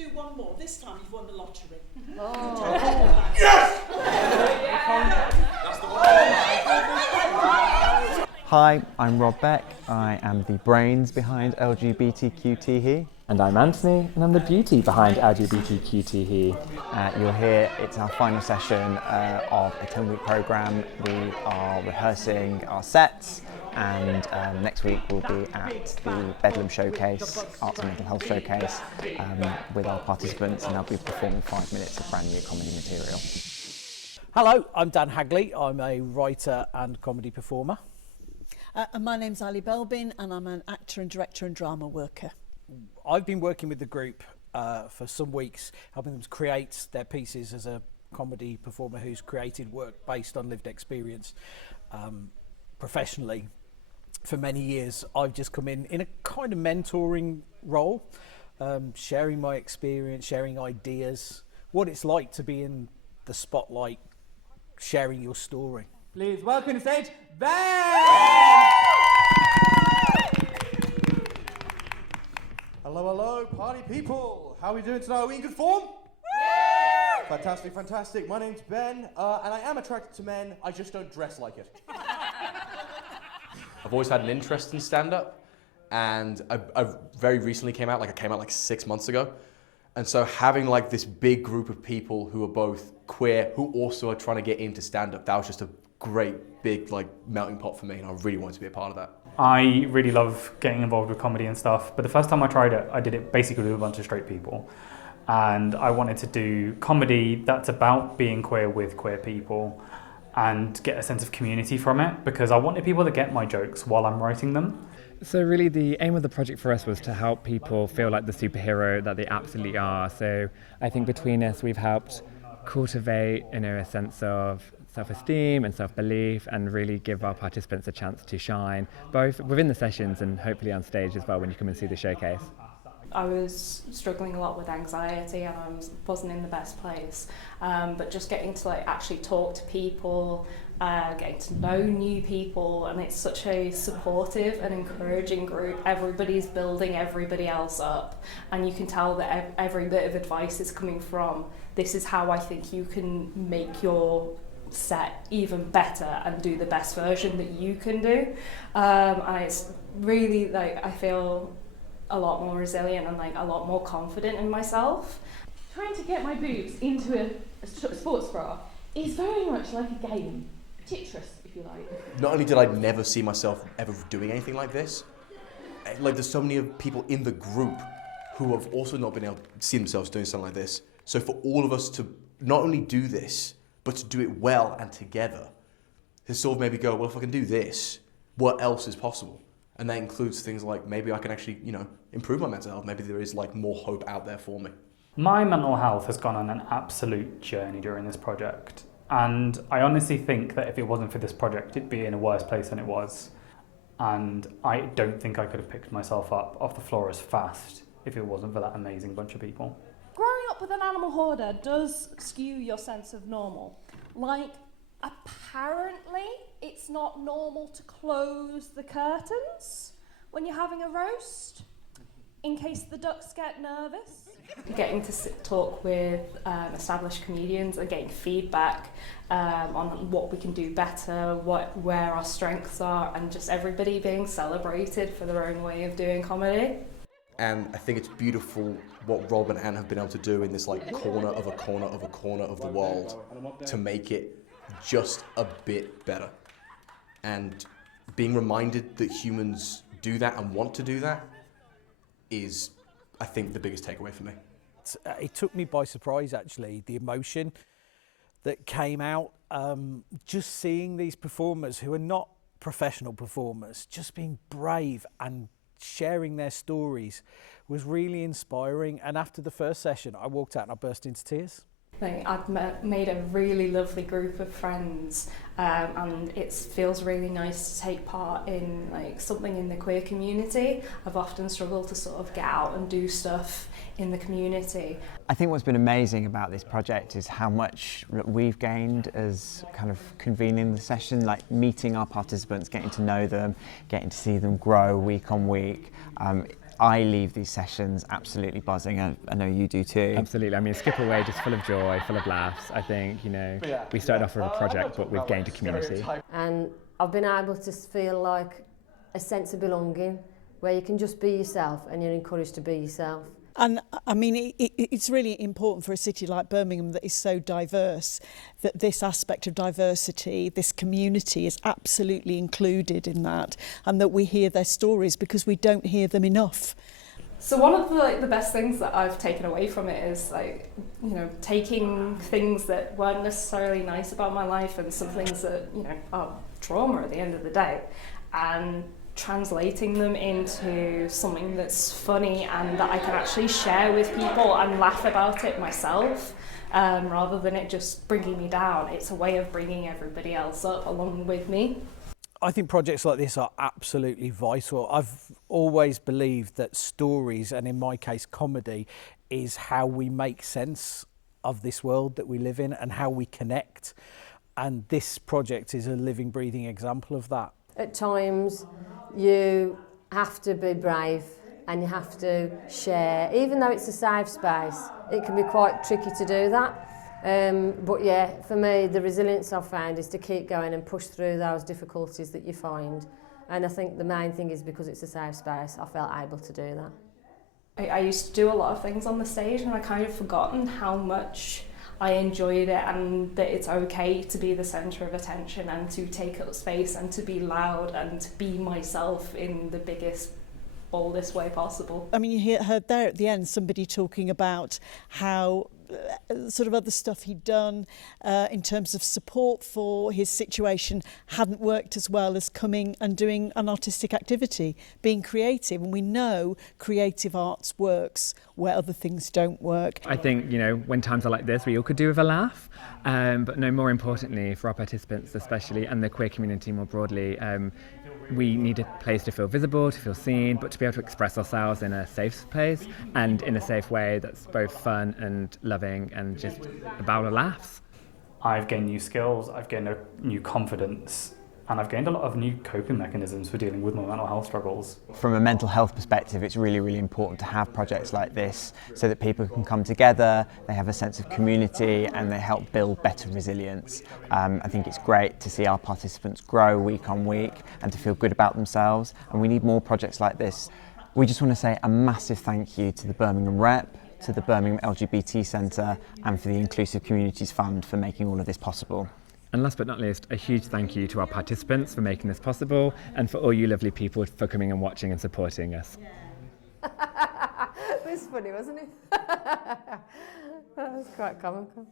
do one more. This time you've won the lottery. Oh. Yes! That's the one. Hi, I'm Rob Beck. I am the brains behind LGBTQTeeHee. And I'm Anthony, and I'm the beauty behind LGBTQTeeHee. You're here, it's our final session of a 10-week programme. We are rehearsing our sets, and next week we'll be at the BEDLAM showcase, Arts and Mental Health showcase, with our participants, and they'll be performing 5 minutes of brand new comedy material. Hello, I'm Dan Hagley. I'm a writer and comedy performer. And my name's Ali Belbin, and I'm an actor and director and drama worker. I've been working with the group for some weeks, helping them to create their pieces as a comedy performer who's created work based on lived experience professionally. For many years, I've just come in a kind of mentoring role, sharing my experience, sharing ideas, what it's like to be in the spotlight, sharing your story. Please welcome to stage, Ben! Hello, hello, party people. How are we doing tonight? Are we in good form? Yeah! Fantastic, fantastic. My name's Ben, and I am attracted to men. I just don't dress like it. I've always had an interest in stand-up, and I very recently came out, I came out like 6 months ago. And so having like this big group of people who are both queer, who also are trying to get into stand-up, that was just a great big like melting pot for me, and I really wanted to be a part of that. I really love getting involved with comedy and stuff, but the first time I tried it, I did it basically with a bunch of straight people. And I wanted to do comedy that's about being queer with queer people and get a sense of community from it, because I wanted people to get my jokes while I'm writing them. So really the aim of the project for us was to help people feel like the superhero that they absolutely are. So I think between us we've helped cultivate a sense of self-esteem and self-belief, and really give our participants a chance to shine, both within the sessions and hopefully on stage as well when you come and see the showcase. I was struggling a lot with anxiety, and I wasn't in the best place, but just getting to actually talk to people, getting to know new people, and it's such a supportive and encouraging group. Everybody's building everybody else up, and you can tell that every bit of advice is coming from, this is how I think you can make your set even better and do the best version that you can do, and it's really I feel a lot more resilient and a lot more confident in myself. Trying to get my boobs into a sports bra is very much like a game, Tetris if you like. Not only did I never see myself ever doing anything like this, there's so many people in the group who have also not been able to see themselves doing something like this. So for all of us to not only do this, but to do it well and together, has sort of made me go, well, if I can do this, what else is possible? And that includes things like maybe I can actually, improve my mental health. Maybe there is more hope out there for me. My mental health has gone on an absolute journey during this project. And I honestly think that if it wasn't for this project, it'd be in a worse place than it was. And I don't think I could have picked myself up off the floor as fast if it wasn't for that amazing bunch of people. Growing up with an animal hoarder does skew your sense of normal. Apparently it's not normal to close the curtains when you're having a roast, in case the ducks get nervous. Getting to talk with established comedians and getting feedback on what we can do better, where our strengths are, and just everybody being celebrated for their own way of doing comedy. And I think it's beautiful what Rob and Anne have been able to do in this corner of a corner of a corner of the world to make it just a bit better. And being reminded that humans do that and want to do that is, I think, the biggest takeaway for me. It took me by surprise, actually, the emotion that came out, just seeing these performers who are not professional performers, just being brave and sharing their stories was really inspiring. And after the first session, I walked out and I burst into tears. I've made a really lovely group of friends, and it feels really nice to take part in something in the queer community. I've often struggled to sort of get out and do stuff in the community. I think what's been amazing about this project is how much we've gained as kind of convening the session, meeting our participants, getting to know them, getting to see them grow week on week. I leave these sessions absolutely buzzing. I know you do too. Absolutely. I mean, skip away just full of joy, full of laughs. I think, you know, we started off with a project, but we've gained a community. And I've been able to feel like a sense of belonging, where you can just be yourself and you're encouraged to be yourself. And I mean, it's really important for a city like Birmingham that is so diverse, that this aspect of diversity, this community is absolutely included in that, and that we hear their stories, because we don't hear them enough. So one of the best things that I've taken away from it is taking things that weren't necessarily nice about my life and some things that are trauma at the end of the day, and translating them into something that's funny and that I can actually share with people and laugh about it myself, rather than it just bringing me down. It's a way of bringing everybody else up along with me. I think projects like this are absolutely vital. I've always believed that stories, and in my case comedy, is how we make sense of this world that we live in and how we connect. And this project is a living, breathing example of that. At times, you have to be brave and you have to share. Even though it's a safe space, it can be quite tricky to do that. But yeah, for me, the resilience I've found is to keep going and push through those difficulties that you find. And I think the main thing is because it's a safe space, I felt able to do that. I used to do a lot of things on the stage and I kind of forgotten how much I enjoyed it, and that it's okay to be the centre of attention and to take up space and to be loud and to be myself in the biggest, boldest way possible. I mean, you heard there at the end somebody talking about how sort of other stuff he'd done in terms of support for his situation hadn't worked as well as coming and doing an artistic activity, being creative. And we know creative arts works where other things don't work. I think, when times are like this, we all could do with a laugh. But no, more importantly, for our participants especially, and the queer community more broadly, we need a place to feel visible, to feel seen, but to be able to express ourselves in a safe place and in a safe way that's both fun and loving and just about a laugh. I've gained new skills, I've gained a new confidence, and I've gained a lot of new coping mechanisms for dealing with my mental health struggles. From a mental health perspective, it's really, really important to have projects like this so that people can come together, they have a sense of community, and they help build better resilience. I think it's great to see our participants grow week on week and to feel good about themselves, and we need more projects like this. We just want to say a massive thank you to the Birmingham Rep, to the Birmingham LGBT Centre, and for the Inclusive Communities Fund for making all of this possible. And last but not least, a huge thank you to our participants for making this possible, and for all you lovely people for coming and watching and supporting us. It was funny, wasn't it? That was quite comical.